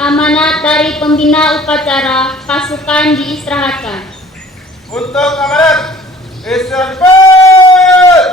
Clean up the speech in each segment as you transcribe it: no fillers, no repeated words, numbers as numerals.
Amanat dari pembina upacara pasukan diistirahatkan. Untuk amanat, istirahat.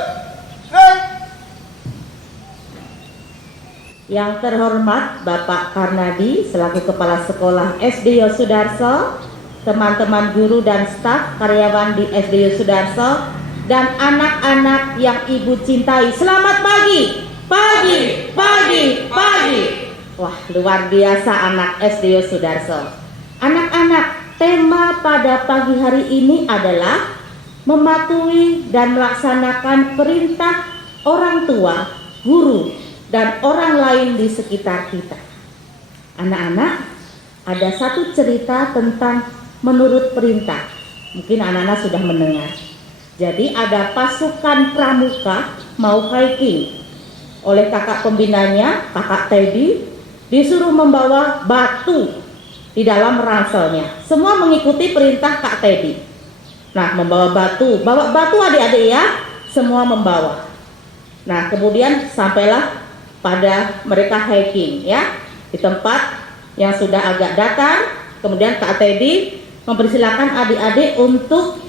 Yang terhormat Bapak Karnadi selaku Kepala Sekolah SD Yosudarso, teman-teman guru dan staf karyawan di SD Yosudarso, dan anak-anak yang Ibu cintai. Selamat pagi, pagi, pagi, pagi. Wah, luar biasa anak SD Yosudarso. Anak-anak, tema pada pagi hari ini adalah mematuhi dan melaksanakan perintah orang tua, guru, dan orang lain di sekitar kita. Anak-anak, ada satu cerita tentang menurut perintah. Mungkin anak-anak sudah mendengar. Jadi ada pasukan pramuka mau hiking. Oleh kakak pembinanya, kakak Teddy, disuruh membawa batu di dalam ranselnya. Semua mengikuti perintah Kak Teddy. Nah, membawa batu adik-adik ya, semua membawa. Nah, kemudian sampailah pada mereka hiking ya, di tempat yang sudah agak datar. Kemudian Kak Teddy mempersilahkan adik-adik untuk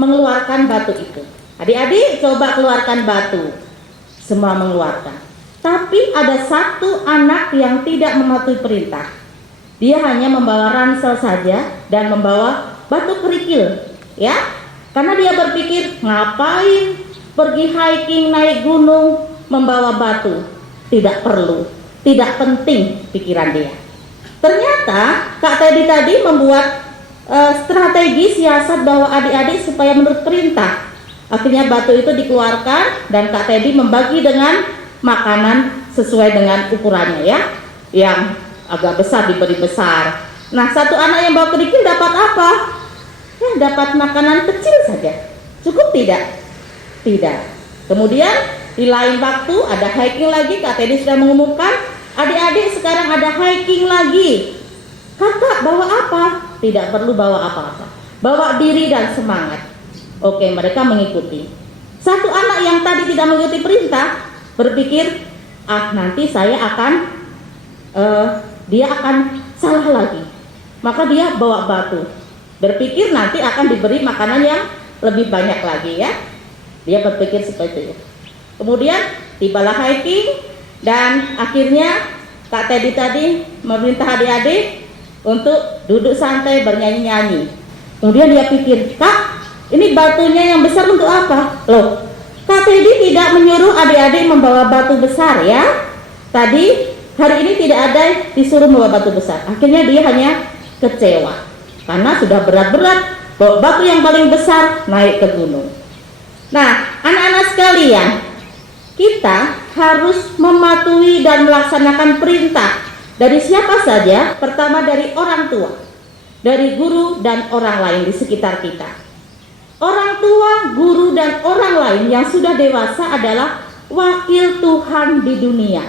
mengeluarkan batu itu. Adik-adik coba keluarkan batu. Semua mengeluarkan. Tapi ada satu anak yang tidak mematuhi perintah. Dia hanya membawa ransel saja dan membawa batu kerikil, ya. Karena dia berpikir, ngapain pergi hiking naik gunung membawa batu? Tidak perlu, tidak penting pikiran dia. Ternyata Kak Teddy tadi membuat strategi siasat bahwa adik-adik supaya menurut perintah. Akhirnya batu itu dikeluarkan dan Kak Teddy membagi dengan makanan sesuai dengan ukurannya ya. Yang agak besar diberi besar. Nah, satu anak yang bawa kerikil dapat apa? Ya, dapat makanan kecil saja. Cukup tidak? Tidak. Kemudian di lain waktu ada hiking lagi. Kak Teddy sudah mengumumkan, adik-adik sekarang ada hiking lagi. Kakak bawa apa? Tidak perlu bawa apa-apa. Bawa diri dan semangat. Oke, mereka mengikuti. Satu anak yang tadi tidak mengikuti perintah berpikir, nanti saya akan dia akan salah lagi. Maka dia bawa batu. Berpikir nanti akan diberi makanan yang lebih banyak lagi ya. Dia berpikir seperti itu. Kemudian tibalah hiking dan akhirnya Kak Teddy tadi memerintah adik-adik untuk duduk santai bernyanyi-nyanyi. Kemudian dia pikir, Kak, ini batunya yang besar untuk apa? Loh, Kak Teddy tidak menyuruh adik-adik membawa batu besar ya. Tadi hari ini tidak ada disuruh membawa batu besar. Akhirnya dia hanya kecewa karena sudah berat-berat bawa batu yang paling besar naik ke gunung. Nah, anak-anak sekalian, kita harus mematuhi dan melaksanakan perintah dari siapa saja. Pertama dari orang tua, dari guru dan orang lain di sekitar kita. Orang tua, guru, dan orang lain yang sudah dewasa adalah wakil Tuhan di dunia.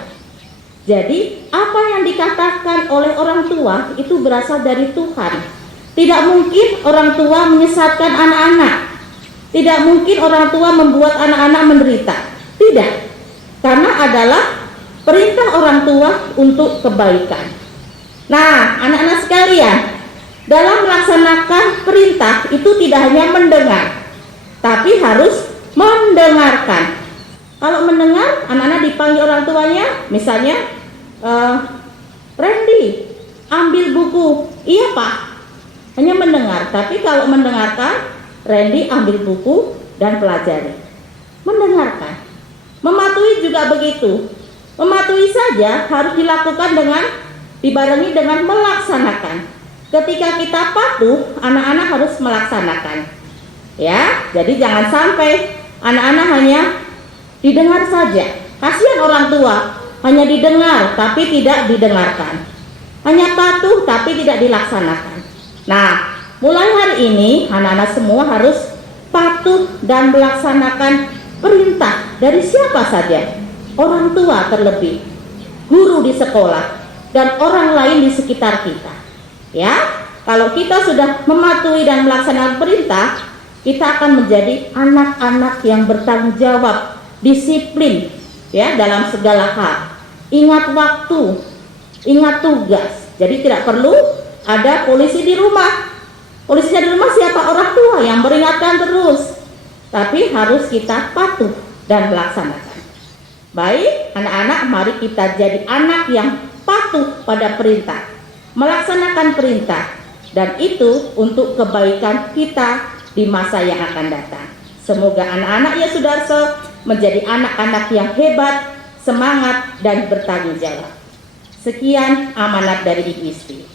Jadi, apa yang dikatakan oleh orang tua itu berasal dari Tuhan. Tidak mungkin orang tua menyesatkan anak-anak. Tidak mungkin orang tua membuat anak-anak menderita. Tidak. Karena adalah perintah orang tua untuk kebaikan. Nah, anak-anak sekalian, dalam melaksanakan perintah itu tidak hanya mendengar, tapi harus mendengarkan. Kalau mendengar, anak-anak dipanggil orang tuanya, misalnya, Randy, ambil buku. Iya Pak, hanya mendengar. Tapi kalau mendengarkan, Randy ambil buku dan pelajari. Mendengarkan. Mematuhi juga begitu. Mematuhi saja harus dilakukan dibarengi dengan melaksanakan. Ketika kita patuh, anak-anak harus melaksanakan. Ya, jadi jangan sampai anak-anak hanya didengar saja. Kasihan orang tua, hanya didengar tapi tidak didengarkan. Hanya patuh tapi tidak dilaksanakan. Nah, mulai hari ini anak-anak semua harus patuh dan melaksanakan perintah dari siapa saja. Orang tua terlebih, guru di sekolah, dan orang lain di sekitar kita. Ya, kalau kita sudah mematuhi dan melaksanakan perintah, kita akan menjadi anak-anak yang bertanggung jawab, disiplin ya dalam segala hal. Ingat waktu, ingat tugas, Jadi tidak perlu ada polisi di rumah. Polisinya di rumah siapa? Orang tua yang meringatkan terus. Tapi harus kita patuh dan melaksanakan. Baik, anak-anak, mari kita jadi anak yang patuh pada perintah, melaksanakan perintah, dan itu untuk kebaikan kita di masa yang akan datang. Semoga anak-anak ya Sudarso menjadi anak-anak yang hebat, semangat, dan bertanggung jawab. Sekian amanat dari Ibu Istri.